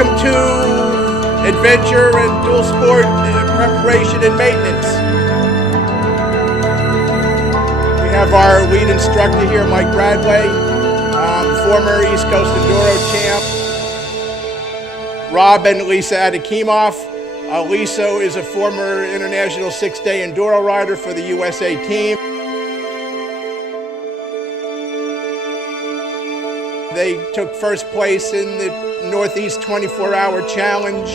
Welcome to Adventure and Dual Sport Preparation and Maintenance. We have our lead instructor here, Mike Bradway, former East Coast Enduro champ. Rob and Lissa Aldakimov. Lissa is a former international 6-day enduro rider for the USA team. They took first place in the Northeast 24-Hour Challenge.